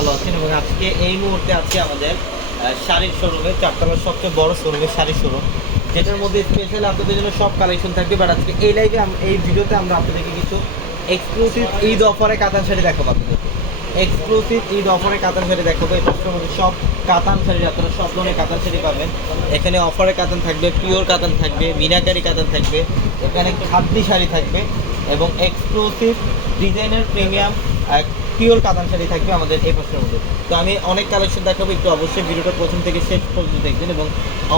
ভালো আছেন এবং আজকে এই মুহূর্তে আজকে আমাদের শাড়ির শোরুমে চারতলার সবচেয়ে বড় শোরুমে শাড়ির শোরুম যেটার মধ্যে স্পেশাল আপনাদের জন্য সব কালেকশন থাকবে বাট আজকে এই লাইভে এই ভিডিওতে আমরা আপনাদেরকে কিছু এক্সক্লুসিভ ঈদ অফারে কাতান শাড়ি দেখাবো আপনাদেরকে এক্সক্লুসিভ ঈদ অফারে কাতান শাড়ি দেখাবো পাশের মধ্যে সব কাতান শাড়ি আপনারা সব ধরনের কাতান শাড়ি পাবেন। এখানে অফারে কাতান থাকবে পিওর কাতান থাকবে, মিনাকারি কাতান থাকবে, এখানে খাদ্যি শাড়ি থাকবে এবং এক্সক্লুসিভ ডিজাইনের প্রিমিয়াম পিওর কাতান শাড়ি থাকবে আমাদের এই পাশের মধ্যে। তো আমি অনেক কালেকশন দেখাবো, একটু অবশ্যই ভিডিওটা প্রথম থেকে শেষ পর্যন্ত দেখবেন এবং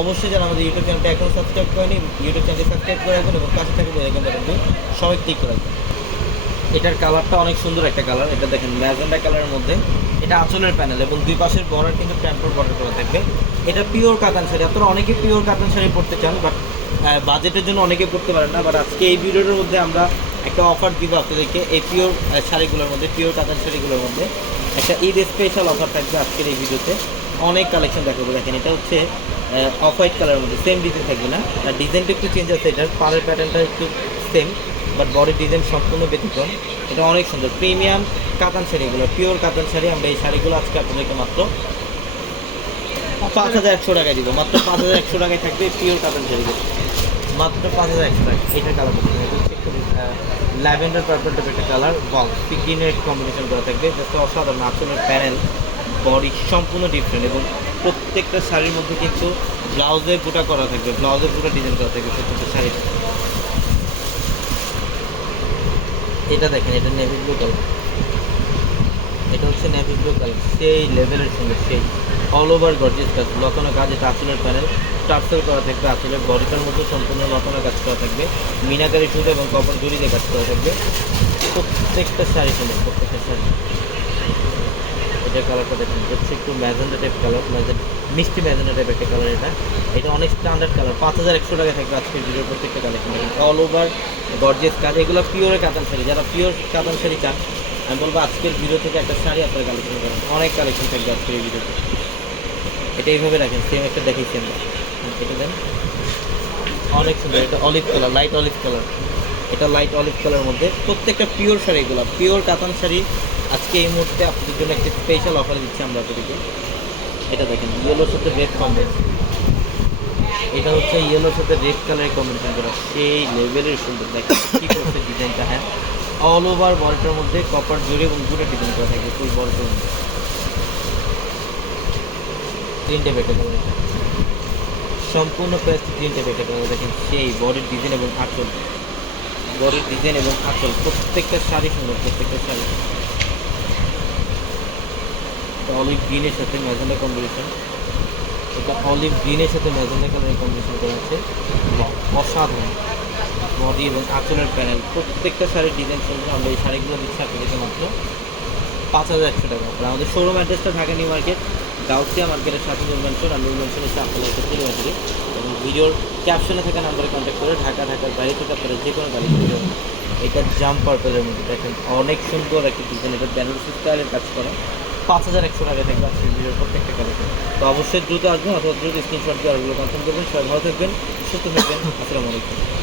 অবশ্যই যারা আমাদের ইউটিউব চ্যানেলটা এখনও সাবস্ক্রাইব করেনি ইউটিউব চ্যানেলটি সাবস্ক্রাইব করে রাখবেন এবং পাশে থাকবে বেলাইকন বাটনটি সবাই ক্লিক করে রাখবেন। এটার কালারটা অনেক সুন্দর একটা কালার এটা দেখেন ম্যাজেন্ডা কালারের মধ্যে। এটা আঁচলের প্যানেল এবং দুই পাশের বর্ডার কিন্তু ট্যাম্পার বর্ডার করা থাকবে। এটা পিওর কাতান শাড়ি, আপনারা অনেকে পিওর কাতান শাড়ি পরতে চান বাট বাজেটের জন্য অনেকে পড়তে পারেন না বাট আজকে এই ভিডিওটার মধ্যে আমরা একটা অফার দিব আপনাদেরকে, এই পিওর শাড়িগুলোর মধ্যে পিওর কাতান শাড়িগুলোর মধ্যে। একটা ঈদ স্পেশাল অফার থাকবে আজকের এই ভিডিওতে। অনেক কালেকশন দেখাবো, দেখেন, এটা হচ্ছে অফ হোয়াইট কালারের মধ্যে সেম ডিজাইন থাকবে না। আর ডিজাইনটা একটু চেঞ্জ আছে, এটার পাড়ের প্যাটার্নটা একটু সেম বাট বডির ডিজাইন সম্পূর্ণ ব্যতিক্রম। এটা অনেক সুন্দর প্রিমিয়াম কাতান শাড়িগুলো পিওর কাতান শাড়ি, আমরা এই শাড়িগুলো আজকে আপনাদেরকে মাত্র পাঁচ হাজার একশো টাকায় দিব। মাত্র পাঁচ হাজার একশো টাকায় থাকবে পিওর কাতান শাড়িগুলো। মাত্র পাঁচ হাজার একশো টাকা, এটার কালার ল্যাভেন্ডার, পার্পল টাইপের একটা কালার বল পিকিনের কম্বিনেশন করা থাকবে। জাস্ট অসাধারণ আচলের প্যানেল বডি সম্পূর্ণ ডিফারেন্ট এবং প্রত্যেকটা শাড়ির মধ্যে কিন্তু ব্লাউজের বুটা করা থাকবে, ব্লাউজের বুটা ডিজাইন করা থাকবে প্রত্যেকটা শাড়িতে এটা দেখেন, এটা নেভি ব্লু কালার এটা হচ্ছে নেভি ব্লু কালার সেই লেভেলের সুন্দর সেই। অল ওভার গর্জিয়াস কাজ লতানো কাজ এটা আঁচলের প্যানেল টার্সেল করা থাকবে আঁচলের বডিটার মধ্যে সম্পূর্ণ লতানো কাজ করা থাকবে। মিনাকারি সুতো এবং কপার জড়িতে কাজ করা থাকবে। প্রত্যেকটা শাড়ি সুন্দর প্রত্যেকটা শাড়ি। এটা কালারটা দেখুন, হচ্ছে একটু ম্যাজেন্ডা টাইপ কালার ম্যাজেন্ড মিষ্টি ম্যাজেন্ডা টাইপ একটা কালার এটা। এটা অনেক স্ট্যান্ডার্ড কালার পাঁচ হাজার একশো টাকা থাকবে আজকের ভিডিওর প্রত্যেকটা কালেকশন অল ওভার গর্জিয়াস কাজ, এগুলো পিওরের কাতান শাড়ি, যারা পিওর কাতান শাড়ি চান, আমি বলব আজকের ভিডিও থেকে একটা শাড়ি আপনারা কালেকশন করেন। অনেক কালেকশন থাকবে আজকের ভিডিওতে এটা এইভাবে রাখেন সেম একটা দেখাইছি আমরা এটা দেন। অনেক সুন্দর, এটা olive colour light olive colour এটা লাইট অলিভ কালারের মধ্যে প্রত্যেকটা পিওর শাড়ি এগুলো পিওর কাতান শাড়ি। আজকে এই মুহূর্তে আপনাদের জন্য একটা স্পেশাল অফার দিচ্ছি আমরা আপনাদেরকে। এটা দেখেন ইয়েলোর সাথে রেড কম্বিনেশন এটা হচ্ছে ইয়েলোর সাথে রেড কালারের কম্বিনেশন করা। সেই লেভেলের সুন্দর, দেখেন কি করছে ডিজাইনটা হ্যাঁ। অল ওভার বলটার মধ্যে কপার জুড়ে এবং দুটো ডিজাইন করা থাকবে ফুল বলটার মধ্যে। তিনটে বেটে কালার সম্পূর্ণ প্রাইস তিনটে বেটে কালার দেখেন, সেই বডির ডিজাইন এবং আঁচল। বডির ডিজাইন এবং আঁচল। প্রত্যেকটা শাড়ি সুন্দর, প্রত্যেকটা শাড়ি। অলিভ গ্রিনের সাথে ম্যাজেন্ডা কম্বিনেশন এটা অলিভ গ্রিনের সাথে ম্যাজেন্ডা কালারের কম্বিনেশন করা আছে। অসাধারণ। বডি এবং আঁচলের প্যানেল প্রত্যেকটা শাড়ির ডিজাইন সুন্দর আমরা এই শাড়িগুলো দিচ্ছি আপনাদেরকে মাত্র পাঁচ হাজার একশো টাকা। আমাদের শোরুম অ্যাড্রেসটা ঢাকা নিউ মার্কেট গাউসিয়া মার্কেটের সাথে নুর মেনশন আর নুর মেনশন হচ্ছে আপনাদের একটা কিলোমিটারে এবং ভিডিওর ক্যাপশনে থাকা নাম্বারে কন্ট্যাক্ট করে, ঢাকা, ঢাকার বাইরে থেকে আপনারা যে কোনো গাড়ি ভিডিও এটা জাম্প পার্পেলের মধ্যে দেখেন, অনেক সুন্দর একটা ডিজাইন এটা বেনারসি স্টাইলের কাজ করা। পাঁচ হাজার একশো টাকা থাকবে আজকের ভিডিওর প্রত্যেকটা কালেকশন তো অবশ্যই দ্রুত আসবেন, অথবা দ্রুত স্ক্রিনশট দিয়ে আরগুলো কনফার্ম করবেন। সবাই ভালো থাকবেন, সুস্থ থাকবেন। আসসালামু আলাইকুম।